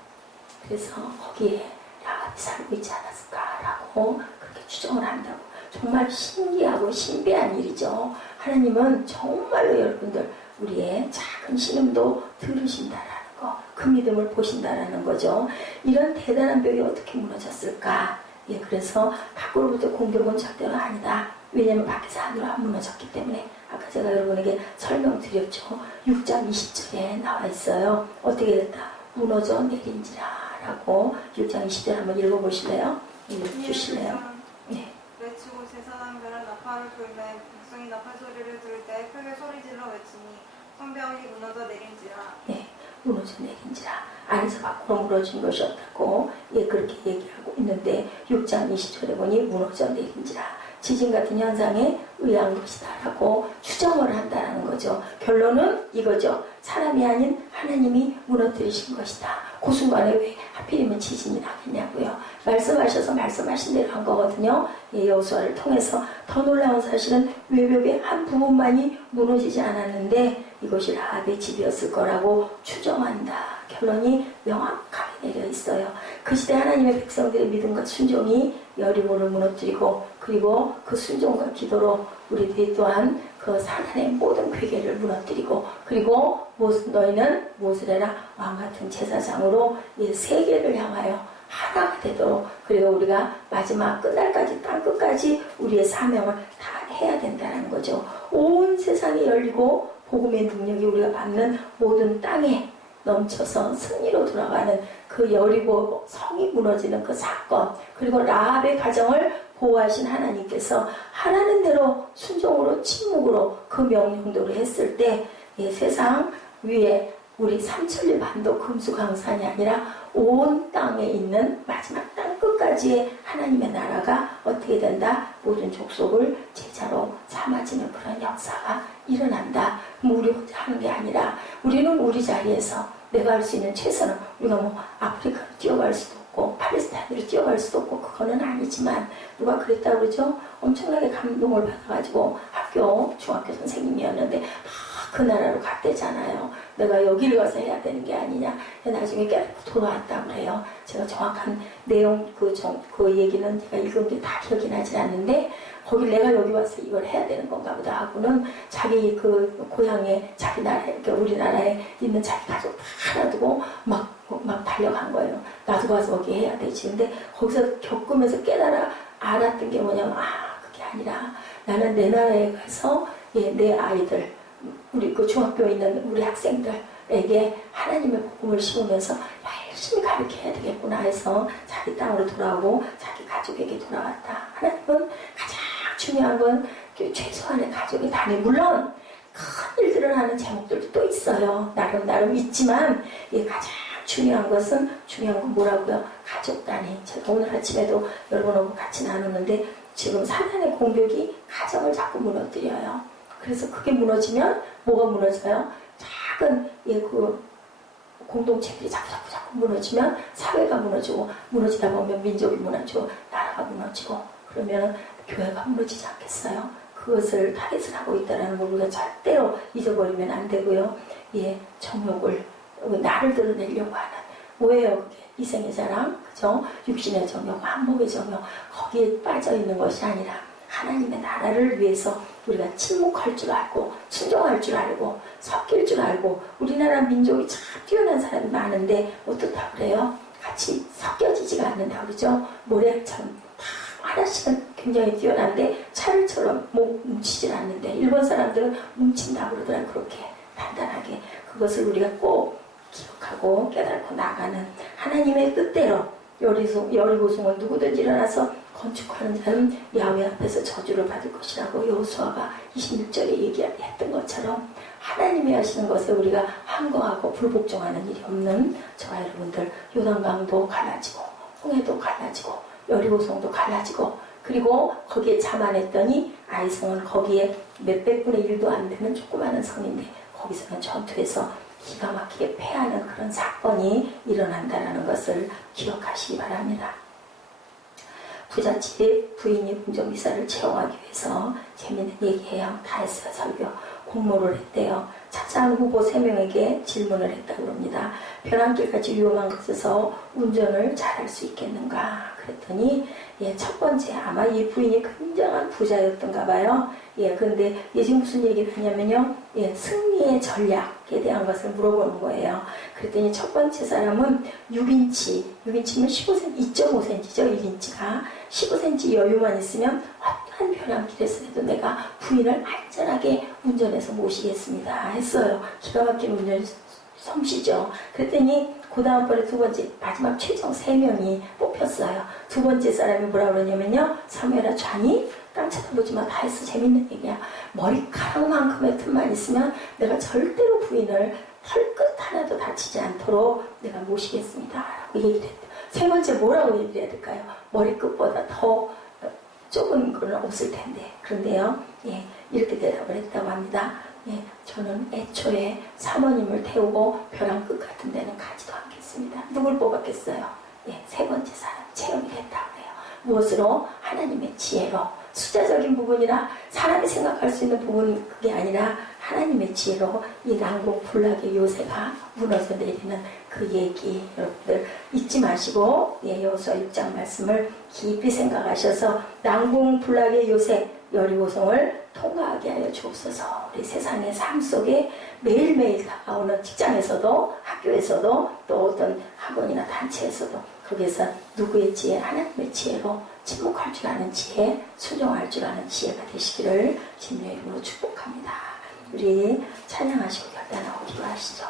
그래서 거기에 라합이 살고 있지 않았을까라고 그렇게 추정을 한다고. 정말 신기하고 신비한 일이죠. 하나님은 정말로 여러분들 우리의 작은 신음도 들으신다라는 거, 그 믿음을 보신다라는 거죠. 이런 대단한 벽이 어떻게 무너졌을까? 예, 그래서 밖으로부터 공격은 절대로 아니다. 왜냐하면 밖에서 안으로 안 무너졌기 때문에. 아까 제가 여러분에게 설명드렸죠. 6장 20절에 나와 있어요. 어떻게 됐다? 무너져 내린지라 라고 6장 20절 한번 읽어보실래요? 읽어주실래요? 네. 외치고 제사장들은 나팔을 불매 백성이 나팔 소리를 들을 때 크게 소리질러 외치니 성벽이 무너져 내린지라. 네, 무너져 내린지라. 안에서 밖으로 무너진 것이 없다고 그렇게 얘기하고 있는데 6장 20절에 보니 무너져 내린지라. 지진 같은 현상에 의한 것이다라고 추정을 한다는 거죠. 결론은 이거죠. 사람이 아닌 하나님이 무너뜨리신 것이다. 그 순간에 왜 하필이면 지진이 나겠냐고요. 말씀하셔서 말씀하신 대로 한 거거든요. 여호수아를 통해서. 더 놀라운 사실은 외벽의 한 부분만이 무너지지 않았는데 이것이 라합의 집이었을 거라고 추정한다. 결론이 명확하게 내려 있어요. 그 시대 하나님의 백성들의 믿음과 순종이 여리고를 무너뜨리고, 그리고 그 순종과 기도로 우리들이 또한 그 사단의 모든 괴계를 무너뜨리고, 그리고 너희는 무엇을 해라? 왕같은 제사장으로 이 세계를 향하여 하나가 되도록, 그리고 우리가 마지막 끝날까지, 땅끝까지 우리의 사명을 다 해야 된다는 거죠. 온 세상이 열리고 복음의 능력이 우리가 받는 모든 땅에 넘쳐서 승리로 돌아가는 그 여리고 성이 무너지는 그 사건, 그리고 라합의 가정을 보호하신 하나님께서 하라는 대로 순종으로 침묵으로 그 명령대로 했을 때 세상 위에 우리 삼천리 반도 금수강산이 아니라 온 땅에 있는 마지막 땅끝까지 때까지의 하나님의 나라가 어떻게 된다? 모든 족속을 제자로 삼아지는 그런 역사가 일어난다. 뭐 우리 혼자 하는 게 아니라 우리는 우리 자리에서 내가 할 수 있는 최선은 우리가 뭐 아프리카로 뛰어갈 수도 없고 팔레스타인으로 뛰어갈 수도 없고 그거는 아니지만 누가 그랬다고 그러죠? 엄청나게 감동을 받아가지고 중학교 선생님이었는데 막 그 나라로 갔대잖아요. 내가 여기를 가서 해야 되는 게 아니냐. 나중에 깨닫고 돌아왔다고 그래요. 제가 정확한 내용 그 얘기는 제가 읽은 게 다 기억이 나질 않는데 거기 내가 여기 와서 이걸 해야 되는 건가 보다 하고는 자기 그 고향에 자기 나라에 그러니까 우리나라에 있는 자기 가족 다 놔두고 막 달려간 거예요. 나도 가서 거기 해야 되지. 근데 거기서 겪으면서 알았던 게 뭐냐면 그게 아니라 나는 내 나라에 가서 내 아이들 우리 그 중학교에 있는 우리 학생들에게 하나님의 복음을 심으면서 열심히 가르쳐야 되겠구나 해서 자기 땅으로 돌아오고 자기 가족에게 돌아왔다. 하나님은 가장 중요한 건 최소한의 가족의 단위. 물론 큰 일들을 하는 제목들도 또 있어요. 나름 있지만 가장 중요한 건 뭐라고요? 가족 단위. 제가 오늘 아침에도 여러분하고 같이 나누는데 지금 사단의 공격이 가정을 자꾸 무너뜨려요. 그래서 그게 무너지면 뭐가 무너져요? 작은 그 공동체들이 자꾸 무너지면 사회가 무너지고 무너지다 보면 민족이 무너지고 나라가 무너지고 그러면 교회가 무너지지 않겠어요? 그것을 타겟을 하고 있다는 걸 우리가 절대로 잊어버리면 안 되고요. 정욕을 나를 드러내려고 하는 뭐예요? 그게 이생의 자랑, 그죠? 육신의 정욕, 한몸의 정욕 거기에 빠져 있는 것이 아니라 하나님의 나라를 위해서 우리가 침묵할 줄 알고 순종할 줄 알고 섞일 줄 알고 우리나라 민족이 참 뛰어난 사람이 많은데 어떻다고 그래요? 같이 섞여지지가 않는다고 그러죠? 모래처럼 다 하나씩은 굉장히 뛰어난데 차를처럼 뭉치질 않는데 일본 사람들은 뭉친다고 그러더라. 그렇게 단단하게 그것을 우리가 꼭 기억하고 깨닫고 나가는 하나님의 뜻대로 여리고성을 누구든지 일어나서 건축하는 자는 야훼 앞에서 저주를 받을 것이라고 여호수아가 26절에 얘기했던 것처럼 하나님이 하시는 것에 우리가 항거하고 불복종하는 일이 없는 저와 여러분들 요단강도 갈라지고 홍해도 갈라지고 여리고성도 갈라지고 그리고 거기에 자만했더니 아이성은 거기에 몇백 분의 1도 안 되는 조그마한 성인데 거기서는 전투에서 기가 막히게 패하는 그런 사건이 일어난다는 것을 기억하시기 바랍니다. 부잣집 부인이 궁정미사를 채용하기 위해서 재밌는 얘기예요. 다 했어요. 설교. 공모를 했대요. 찾아온 후보 3명에게 질문을 했다고 합니다. 벼랑길같이 위험한 곳에서 운전을 잘할 수 있겠는가? 그랬더니 첫 번째 아마 이 부인이 굉장한 부자였던가 봐요. 그런데 지금 무슨 얘기를 하냐면요. 승리의 전략에 대한 것을 물어보는 거예요. 그랬더니 첫 번째 사람은 6인치면 15cm, 2.5cm죠. 1인치가 15cm 여유만 있으면 어떠한 벼랑길에서라도 내가 부인을 안전하게 운전해서 모시겠습니다 했어요. 기가 막힌 운전 솜씨죠. 그랬더니 그 다음번에 두 번째 마지막 최종 3명이 뽑혔어요. 두 번째 사람이 뭐라 그러냐면요. 사무엘아 좌니 땅 쳐다보지만 다 했어. 재밌는 얘기야. 머리카락만큼의 틈만 있으면 내가 절대로 부인을 털끝 하나도 다치지 않도록 내가 모시겠습니다 라고 얘기를 했대요. 세 번째 뭐라고 얘기를 해야 될까요? 머리끝보다 더 좁은 건 없을 텐데. 그런데요. 이렇게 대답을 했다고 합니다. 저는 애초에 사모님을 태우고 벼랑 끝 같은 데는 가지도 않겠습니다. 누굴 뽑았겠어요? 세 번째 사람 채용이 됐다고 해요. 무엇으로? 하나님의 지혜로. 숫자적인 부분이나 사람이 생각할 수 있는 부분 그게 아니라 하나님의 지혜로 이 난공불락의 요새가 무너져 내리는 그 얘기 여러분들 잊지 마시고 여호수아 6장 말씀을 깊이 생각하셔서 난공불락의 요새 여리고성을 통과하게 하여 주옵소서. 우리 세상의 삶 속에 매일매일 다가오는 직장에서도 학교에서도 또 어떤 학원이나 단체에서도 거기에서 누구의 지혜? 하나님의 지혜로 침묵할 줄 아는 지혜, 순종할 줄 아는 지혜가 되시기를 주님의 이름으로 축복합니다. 우리 찬양하시고 결단하고 기도하시죠.